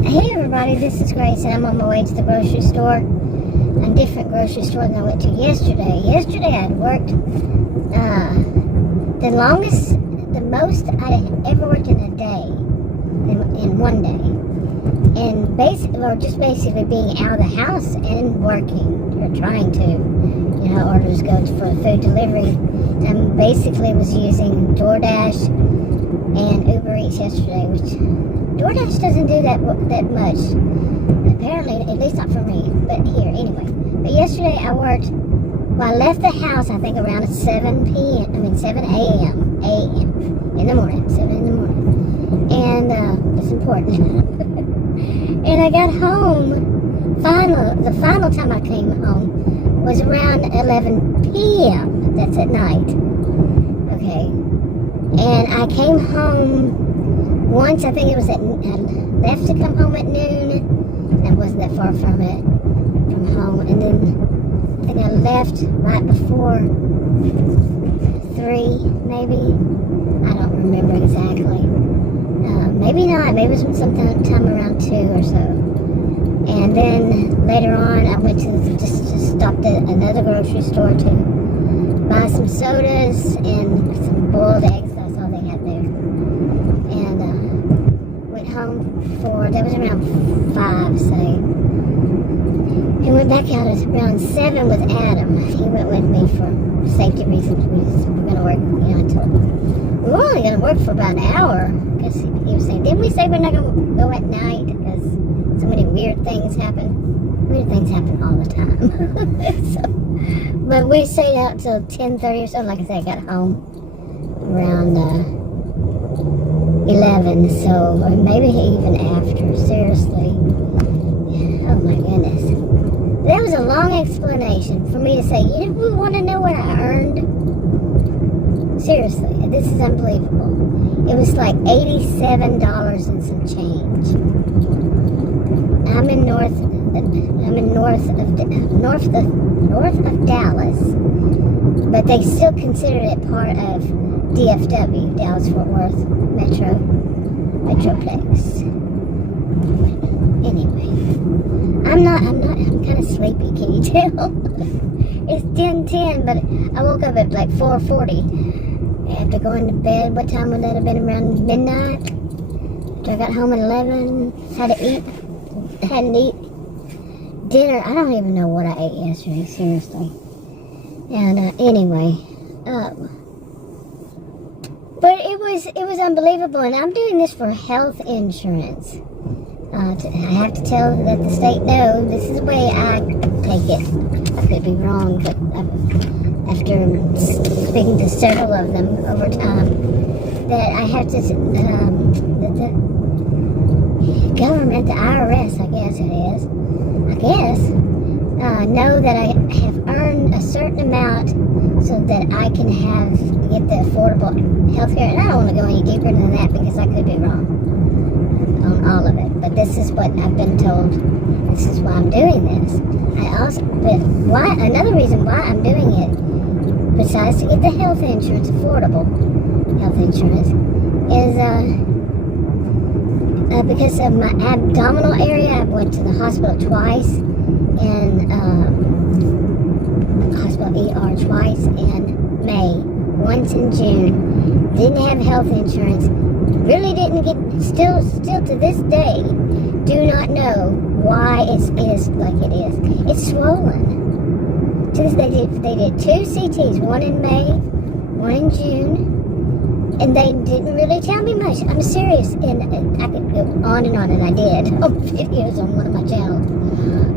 Hey everybody, this is Grace and I'm on my way to the grocery store. A different grocery store than I went to yesterday. Yesterday I had worked the most I had ever worked in a day, in one day. And basically being out of the house and working, or trying to, or just go for a food delivery. And basically was using DoorDash and Uber Eats yesterday, which DoorDash doesn't do that much. Apparently, at least not for me, but here, anyway. But yesterday I worked, I left the house, I think around 7 a.m. in the morning, 7 in the morning. And, it's important. And I got home, the final time I came home was around 11 p.m. That's at night. Okay. And I came home once, I think it was I left to come home at noon. I wasn't that far from home. And then I think I left right before 3, maybe. I don't remember exactly. Maybe not. Maybe it was sometime around 2 or so. And then later on, I went to just stopped at another grocery store to buy some sodas and some boiled eggs. That's all they had there. And went home that was around 5, say. And went back out at around 7 with Adam. He went with me for safety reasons. We're going to work, until we were only going to work for about an hour. Because he was saying, didn't we say we're not going to go at night? Because so many weird things happen. Weird things happen all the time. But we stayed out till 10:30 or so. Like I said, I got home around 11. So, or maybe even after. Seriously. Oh my goodness. That was a long explanation for me to say, we want to know what I earned? Seriously, this is unbelievable. It was like $87 and some change. I'm in north of Dallas, but they still consider it part of DFW, Dallas Fort Worth Metroplex. Anyway, I'm kind of sleepy, can you tell? It's 10:10, but I woke up at like 4:40 after going to bed. What time would that have been? Around midnight? After I got home at 11, hadn't eaten dinner. I don't even know what I ate yesterday, seriously. And anyway, but it was unbelievable, and I'm doing this for health insurance. I have to tell that the state knows this is the way I take it. I could be wrong, but after speaking to several of them over time, that I have to, that the government, the IRS, I guess, know that I have earned a certain amount so that I can get the affordable health care. And I don't want to go any deeper than that because I could be wrong on all of it. But this is what I've been told. This is why I'm doing this. Another reason why I'm doing it, besides to get the health insurance, affordable health insurance, is because of my abdominal area. I went to the hospital twice, and hospital ER twice in May, once in June. Didn't have health insurance. Really didn't get, still to this day, do not know why it is like it is. It's swollen. To this day, they did 2 CTs, one in May, one in June, and they didn't really tell me much. I'm serious, and I could go on, and I did. Videos on one of my channels.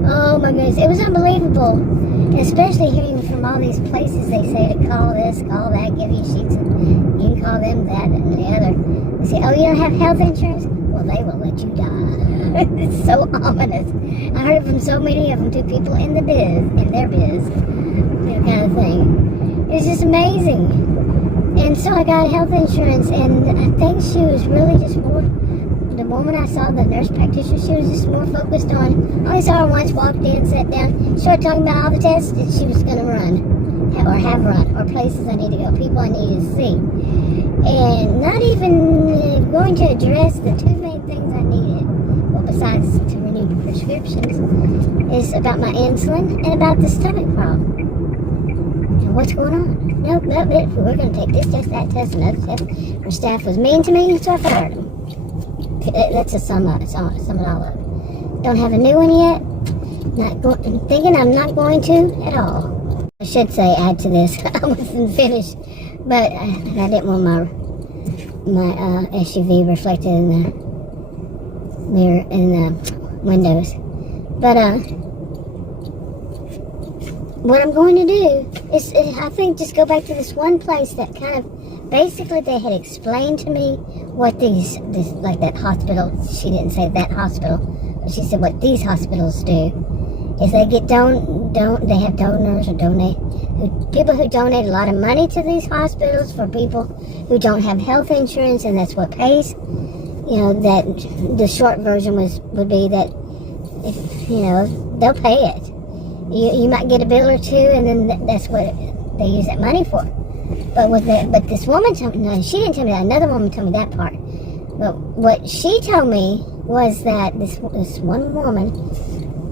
Oh my goodness, it was unbelievable. And especially hearing from all these places, they say to call this, call that, give you sheets, and you can call them that and the other. They say, oh, you don't have health insurance? Well, they will let you die. It's so ominous. I heard it from so many of them, too, people in their biz, kind of thing. It's just amazing. And so I got health insurance, and I think she was really just more, the woman I saw, the nurse practitioner, she was just more focused on, I only saw her once, walked in, sat down, started talking about all the tests that she was going to run, or have run, or places I need to go, people I need to see. And not even going to address the 2 main things I needed. Well, besides to renew the prescriptions, is about my insulin and about the stomach problem. And what's going on? Nope, we're going to take this test, that test, another test. Her staff was mean to me, so I fired them. Let's just sum it all up. Don't have a new one yet. Thinking I'm not going to at all. I should say add to this. I wasn't finished, but I didn't want my SUV reflected in the mirror in the windows. But what I'm going to do is, I think, just go back to this one place that kind of basically they had explained to me what this like that hospital. She didn't say that hospital, but she said what these hospitals do is they get they have donors or people who donate a lot of money to these hospitals for people who don't have health insurance, and that's what pays. You know, that the short version would be that if, you know, they'll pay it. You might get a bill or two, and then that's what they use that money for. But this woman told me, no, she didn't tell me that. Another woman told me that part. But what she told me was that this one woman,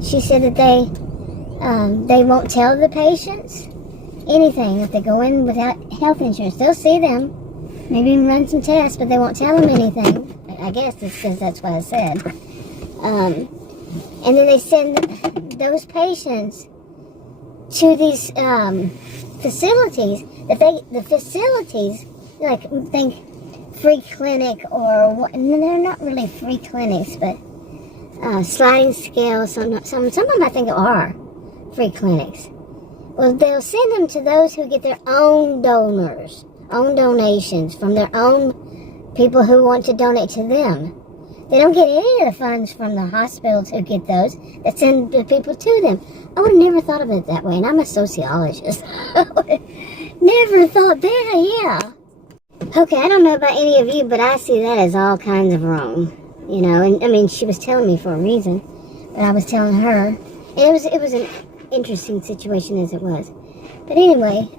she said that they won't tell the patients anything if they go in without health insurance. They'll see them, maybe even run some tests, but they won't tell them anything. I guess it's because that's what I said. And then they send those patients to these facilities. The facilities, like, think free clinic or what? They're not really free clinics, but sliding scale. Some of them I think are free clinics. Well, they'll send them to those who get their own donors, own donations from their own people who want to donate to them. They don't get any of the funds from the hospitals who get those. That send the people to them. I would have never thought of it that way, and I'm a sociologist. Never thought that, yeah. Okay, I don't know about any of you, but I see that as all kinds of wrong. You know, and I mean, she was telling me for a reason, but I was telling her, and it was an interesting situation as it was. But anyway,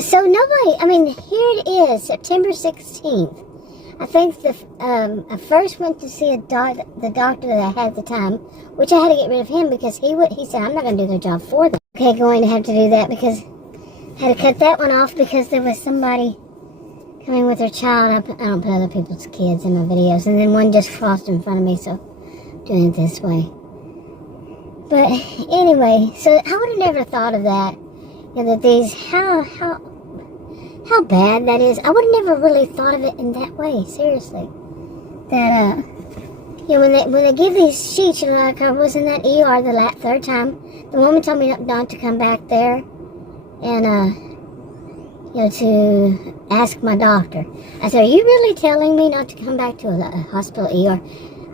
so nobody, I mean, here it is, September 16th. I think I first went to see the doctor that I had at the time, which I had to get rid of him because he said, I'm not going to do their job for them. Okay, going to have to do that because I had to cut that one off because there was somebody coming with their child. I don't put other people's kids in my videos. And then one just crossed in front of me, so I'm doing it this way. But anyway, so I would have never thought of that. You know, that these, how bad that is. I would have never really thought of it in that way, seriously. That, you know, when they give these sheets, you know, like I was in that ER the third time, the woman told me not to come back there and, you know, to ask my doctor. I said, are you really telling me not to come back to a hospital ER?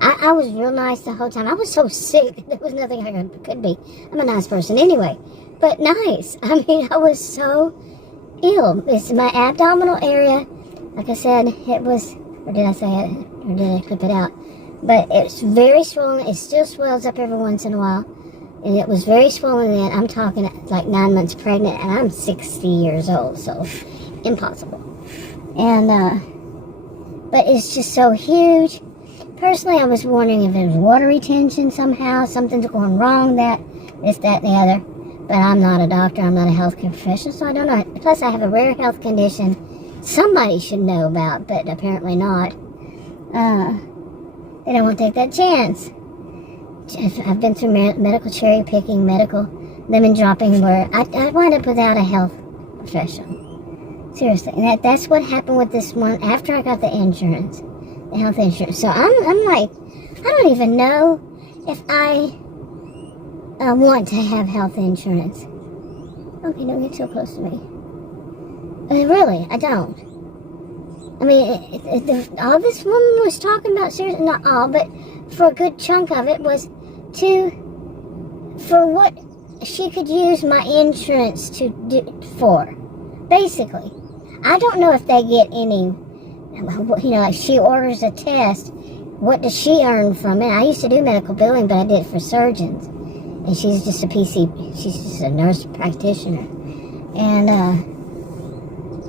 I was real nice the whole time. I was so sick. There was nothing I could be. I'm a nice person anyway. But nice. I mean, I was so ill. It's my abdominal area. Like I said, it was, or did I say it? Or did I clip it out? But it's very swollen. It still swells up every once in a while. And it was very swollen then. I'm talking like 9 months pregnant, and I'm 60 years old, so impossible. And, but it's just so huge. Personally, I was wondering if it was water retention somehow, something's going wrong, this, that, and the other. But I'm not a doctor, I'm not a healthcare professional, so I don't know. Plus, I have a rare health condition somebody should know about, but apparently not. They don't want to take that chance. I've been through medical cherry picking, medical lemon dropping, where I wound up without a health professional. Seriously, and that's what happened with this one after I got the insurance, the health insurance. So I'm like, I don't even know if I want to have health insurance. Okay, don't get so close to me. Really, I don't. I mean, all this woman was talking about, seriously, not all, but for a good chunk of it was for what she could use my insurance to do for. Basically, I don't know if they get any, you know, like she orders a test, what does she earn from it? I used to do medical billing, but I did it for surgeons. And she's just a she's just a nurse practitioner. And,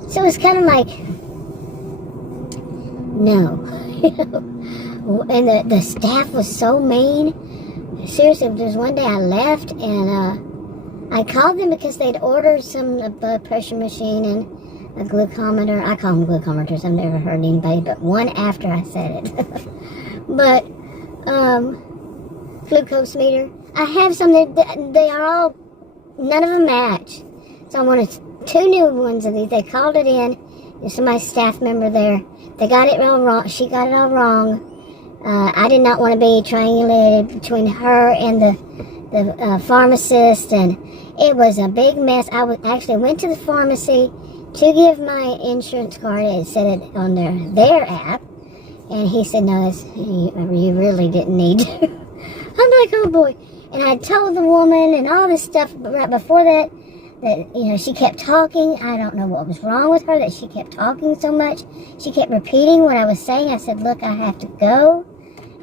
so it's kind of like, no, And the staff was so mean. Seriously, there was one day I left, and I called them because they'd ordered some blood pressure machine and a glucometer. I call them glucometers. I've never heard anybody but one after I said it. But glucose meter. I have some that they are all, none of them match. So I wanted 2 new ones of these. They called it in. There's somebody's staff member there. They got it all wrong. She got it all wrong. I did not want to be triangulated between her and the pharmacist, and it was a big mess. I actually went to the pharmacy to give my insurance card and set it on their app, and he said, no, you really didn't need to. I'm like, oh boy. And I told the woman and all this stuff right before that she kept talking. I don't know what was wrong with her, that she kept talking so much. She kept repeating what I was saying. I said, look, I have to go,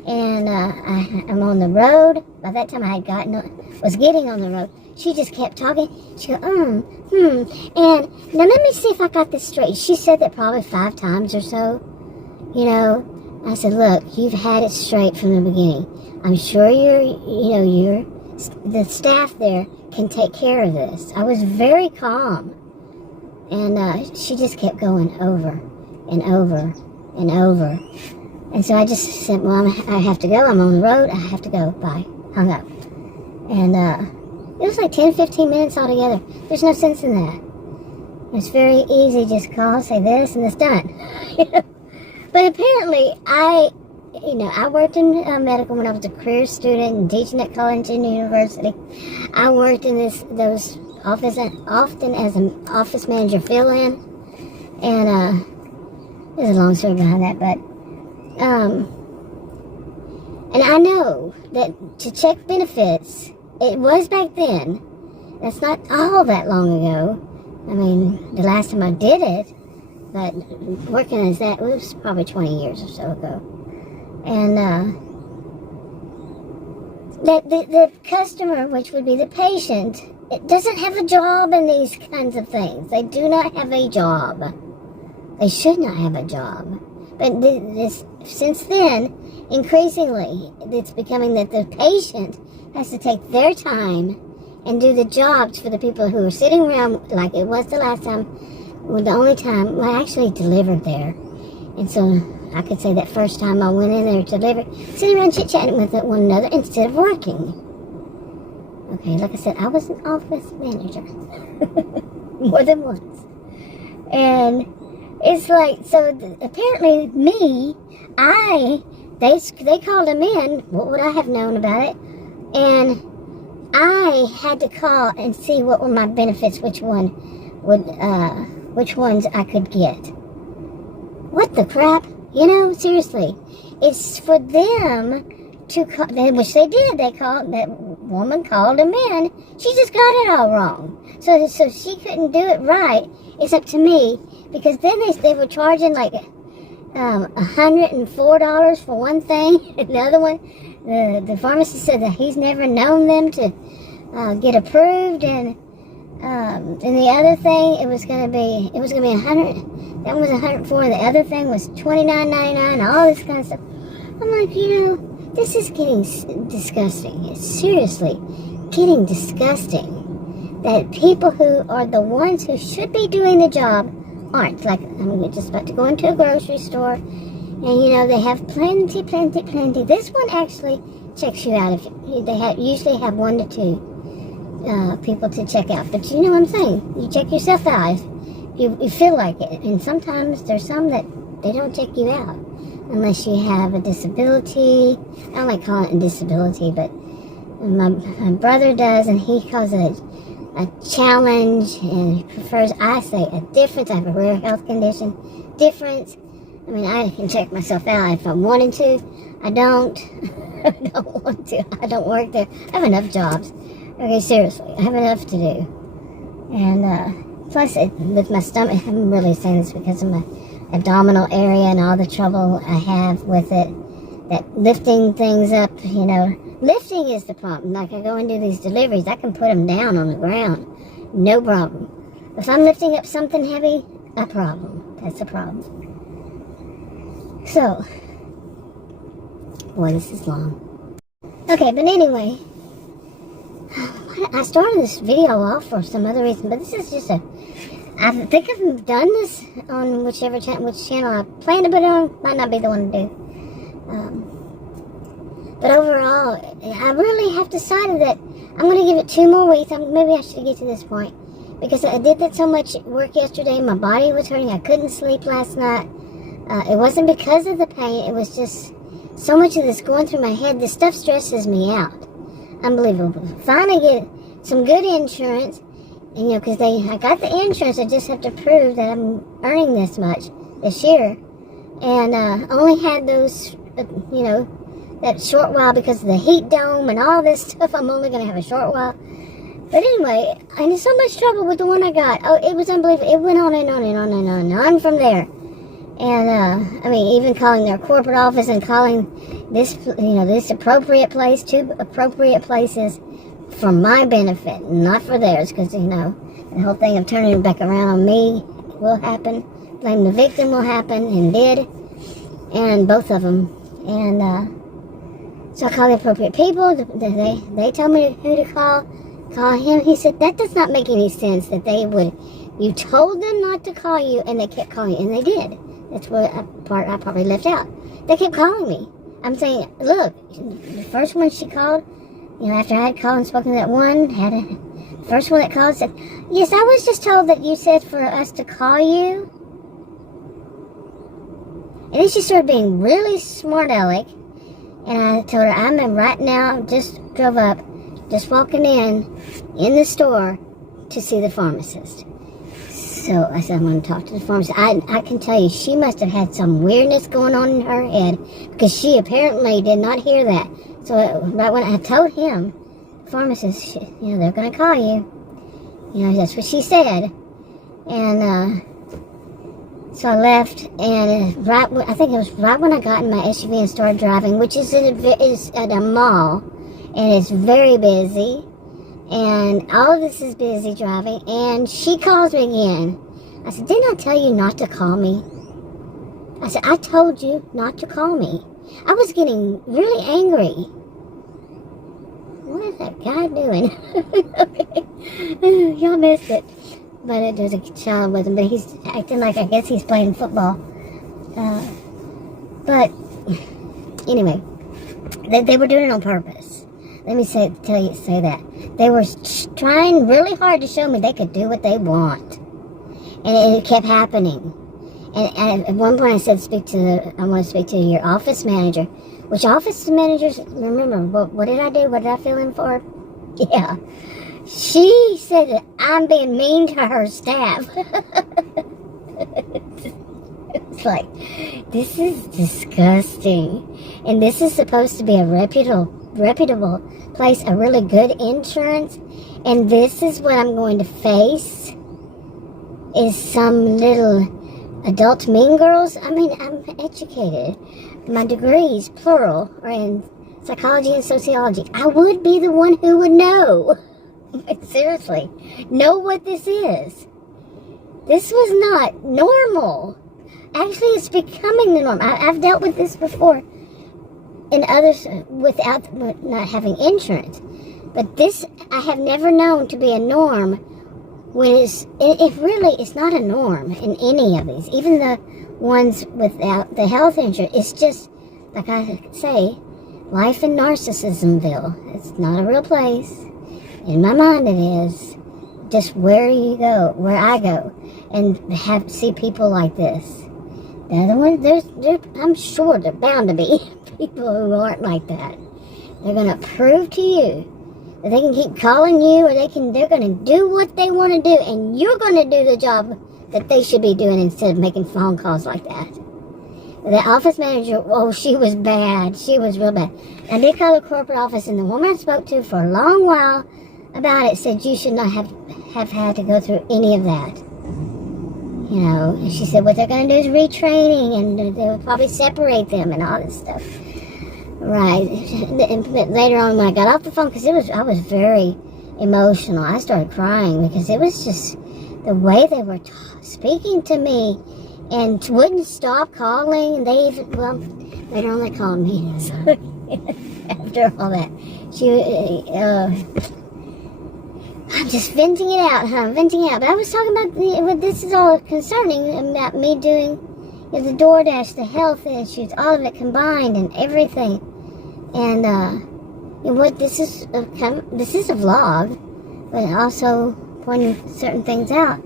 and I'm on the road. By that time I was getting on the road. She just kept talking. She go, and now let me see if I got this straight. She said that probably 5 times or so. I said, look, you've had it straight from the beginning. I'm sure the staff there can take care of this. I was very calm. And she just kept going over and over and over. And so I just said, well, I have to go. I'm on the road. I have to go. Bye. Hung up. And it was like 10, 15 minutes altogether. There's no sense in that. It's very easy. Just call, say this, and it's done. But apparently, I worked in medical when I was a career student and teaching at college and university. I worked in those often as an office manager fill-in, and there's a long story behind that, but and I know that to check benefits, it was back then. That's not all that long ago. I mean, the last time I did it, but working as that was probably 20 years or so ago. And the customer, which would be the patient, it doesn't have a job in these kinds of things. They do not have a job. They should not have a job. But since then, increasingly, it's becoming that the patient has to take their time and do the jobs for the people who are sitting around, like it was the last time, the only time, well, I actually delivered there. And so I could say that first time I went in there to deliver, sitting around chit-chatting with one another instead of working. Okay, like I said, I was an office manager. More than once. And it's like, so apparently they called him in. What would I have known about it? And I had to call and see what were my benefits, which ones I could get. What the crap? Seriously. It's for them to call, which they did. That woman called him in. She just got it all wrong. So she couldn't do it right. It's up to me, because then they were charging like $104 for one thing. Another one, the pharmacist said that he's never known them to get approved, and the other thing, it was gonna be 100. That was 104. The other thing was $29.99. All this kind of stuff. I'm like, this is getting disgusting. It's seriously getting disgusting that people who are the ones who should be doing the job aren't. Like, I'm just about to go into a grocery store, and they have plenty. This one actually checks you out. They usually have 1 to 2 people to check out. But you know what I'm saying? You check yourself out if you feel like it. And sometimes there's some that they don't check you out unless you have a disability. I don't like calling it a disability, but my brother does, and he calls it a challenge, and he prefers, I say, a difference. I have a rare health condition. Difference. I mean, I can check myself out if I wanted to. I don't. I don't want to. I don't work there. I have enough jobs. Okay, seriously. I have enough to do. And plus, with my stomach, I'm really saying this because of my abdominal area and all the trouble I have with it. That lifting things up, lifting is the problem. Like, I go and do these deliveries, I can put them down on the ground. No problem. If I'm lifting up something heavy, a problem. That's a problem. So, Boy, this is long. Okay, but anyway, I started this video off for some other reason, but this is just I think I've done this on which channel I plan to put it on. Might not be the one to do. But overall, I really have decided that I'm going to give it 2 more weeks. Maybe I should get to this point. Because I did that so much work yesterday. My body was hurting. I couldn't sleep last night. It wasn't because of the pain. It was just so much of this going through my head. This stuff stresses me out. Unbelievable. Finally get some good insurance. You know, because I got the insurance. I just have to prove that I'm earning this much this year. And only had those, you know, that short while because of the heat dome and all this stuff. I'm only going to have a short while. But anyway, I'm in so much trouble with the one I got. Oh, it was unbelievable. It went on and on and on and on and on from there. And, I mean, even calling their corporate office and calling this, you know, this appropriate place, 2 appropriate places for my benefit, not for theirs. Because, you know, the whole thing of turning it back around on me will happen. Blame the victim will happen, and did. And both of them. And, so I called the appropriate people. They told me who to call him. He said, that does not make any sense that they would. You told them not to call you, and they kept calling you, and they did. That's what part I probably left out. They kept calling me. I'm saying, look, the first one she called, you know, after I had called and spoken to that one, the first one that called said, yes, I was just told that you said for us to call you. And then she started being really smart-aleck. And I told her, I'm right now, just drove up, just walking in the store to see the pharmacist. So I said, I'm going to talk to the pharmacist. I can tell you, she must have had some weirdness going on in her head, because she apparently did not hear that. So right when I told him, pharmacist, you know, they're going to call you. You know, that's what she said. And, so I left, and I think it was right when I got in my SUV and started driving, which is at a mall, and it's very busy, and all of this is busy driving, and she calls me again. I said, didn't I tell you not to call me? I said, I told you not to call me. I was getting really angry. What is that guy doing? Okay. Y'all missed it. But there's a child with him, but he's acting like, I guess he's playing football. But anyway, they were doing it on purpose. Let me say that. They were trying really hard to show me they could do what they want. And it kept happening. And at one point I said, I want to speak to your office manager. Which office managers, remember, what did I do? What did I fill in for? Yeah. She said that I'm being mean to her staff. It's like, this is disgusting. And this is supposed to be a reputable place, a really good insurance. And this is what I'm going to face, is some little adult mean girls. I mean, I'm educated. My degrees, plural, are in psychology and sociology. I would be the one who would know. Seriously, know what this is. This was not normal. Actually, it's becoming the norm. I've dealt with this before in others without not having insurance. But this, I have never known to be a norm when it really is not a norm in any of these. Even the ones without the health insurance. It's just, like I say, life in Narcissismville. It's not a real place. In my mind it is. Just where I go, and see people like this. The other ones, I'm sure they're bound to be people who aren't like that. They're going to prove to you that they can keep calling you, or they're going to do what they want to do, and you're going to do the job that they should be doing instead of making phone calls like that. The office manager, she was bad. She was real bad. I did call the corporate office, and the woman I spoke to for a long while about it said you should not have had to go through any of that. You know, she said what they're going to do is retraining, and they'll probably separate them and all this stuff. Right. But later on, when I got off the phone, because I was very emotional. I started crying because it was just the way they were speaking to me, and wouldn't stop calling. And they even, later on they called me. So After all that, I'm just venting it out, venting out. But I was talking about, this is all concerning about me doing the DoorDash, the health issues, all of it combined and everything. And what this is a vlog, but also pointing certain things out.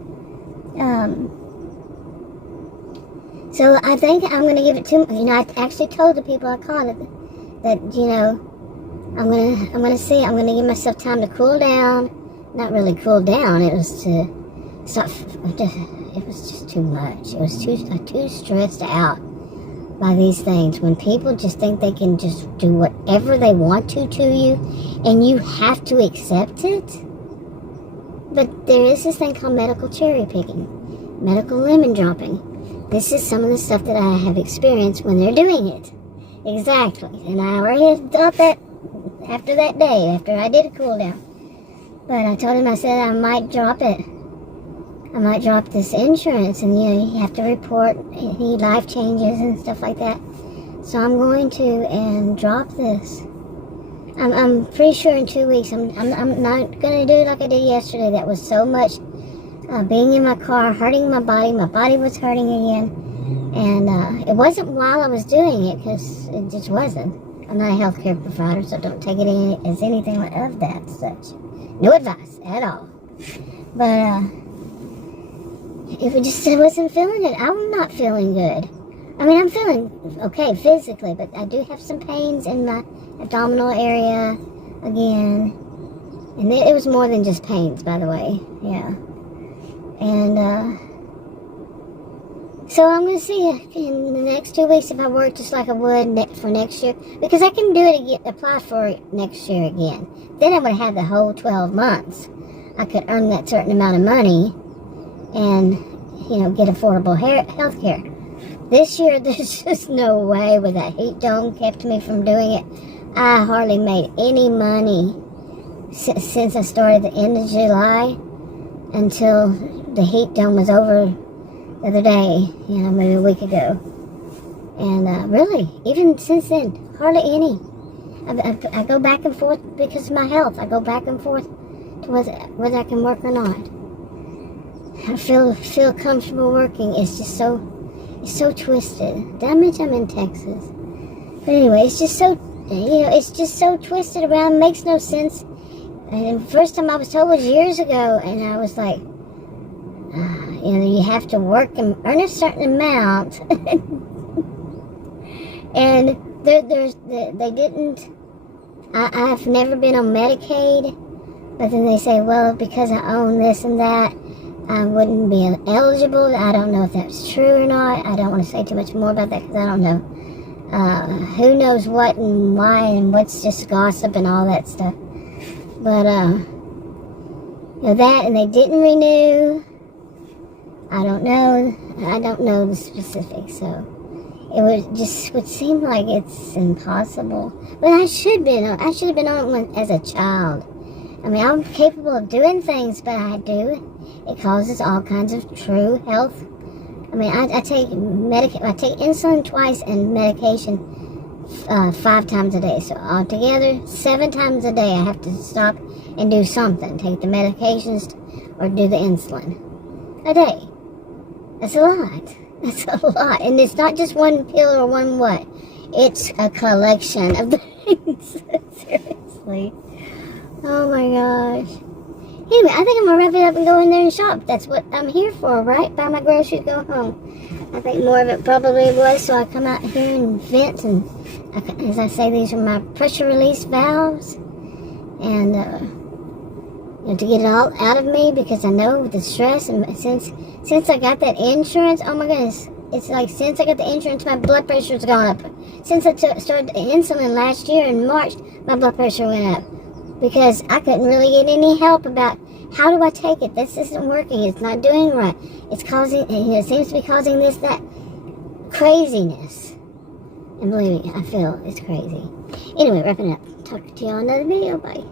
So I think I'm going to give it to, I actually told the people I called it that, I'm going to give myself time to cool down. Not really cool down, it was to stop, it was just too much. It was too stressed out by these things. When people just think they can just do whatever they want to you, and you have to accept it. But there is this thing called medical cherry picking, medical lemon dropping. This is some of the stuff that I have experienced when they're doing it. Exactly. And I already thought that after that day, after I did a cool down. But I told him, I said I might drop it. I might drop this insurance, and you have to report any life changes and stuff like that. So I'm going to and drop this. I'm pretty sure in 2 weeks. I'm not going to do it like I did yesterday. That was so much being in my car, hurting my body. My body was hurting again, and it wasn't while I was doing it, because it just wasn't. I'm not a healthcare provider, so don't take it as anything of that such. No advice at all. But if I wasn't feeling it, I'm not feeling good. I mean, I'm feeling okay physically, but I do have some pains in my abdominal area again. And it was more than just pains, by the way. Yeah. And so I'm going to see in the next 2 weeks if I work just like I would for next year. Because I can do it again, apply for it next year again. Then I would have the whole 12 months. I could earn that certain amount of money and, get affordable health care. This year, there's just no way, with that heat dome kept me from doing it. I hardly made any money since I started the end of July until the heat dome was over the other day, maybe a week ago. And really, even since then, hardly any. I go back and forth because of my health. I go back and forth to whether I can work or not. I feel comfortable working. It's just so twisted. Did I mention I'm in Texas? But anyway, it's just so twisted around. It makes no sense. And the first time I was told was years ago, and I was like, you have to work and earn a certain amount. And they didn't. I've never been on Medicaid, but then they say, well, because I own this and that, I wouldn't be eligible. I don't know if that's true or not. I don't want to say too much more about that because I don't know. Who knows what and why and what's just gossip and all that stuff. But, that, and they didn't renew. I don't know the specifics, so it would seem like it's impossible. But I should have been on one as a child. I mean, I'm capable of doing things, but I do. It causes all kinds of true health. I mean, I take insulin twice and medication 5 times a day. So altogether, 7 times a day I have to stop and do something. Take the medications or do the insulin a day. That's a lot. That's a lot. And it's not just one pill or one what. It's a collection of things. Seriously. Oh my gosh. Anyway, I think I'm going to wrap it up and go in there and shop. That's what I'm here for, right? Buy my groceries, go home. I think more of it probably was, so I come out here and vent. And as I say, these are my pressure release valves. And to get it all out of me, because I know the stress. And since I got that insurance, oh my goodness. It's like since I got the insurance, my blood pressure's gone up. Since I started the insulin last year in March, my blood pressure went up. Because I couldn't really get any help about how do I take it. This isn't working. It's not doing right. It's causing, it seems to be causing that craziness. And believe me, I feel it's crazy. Anyway, wrapping up. Talk to you on another video. Bye.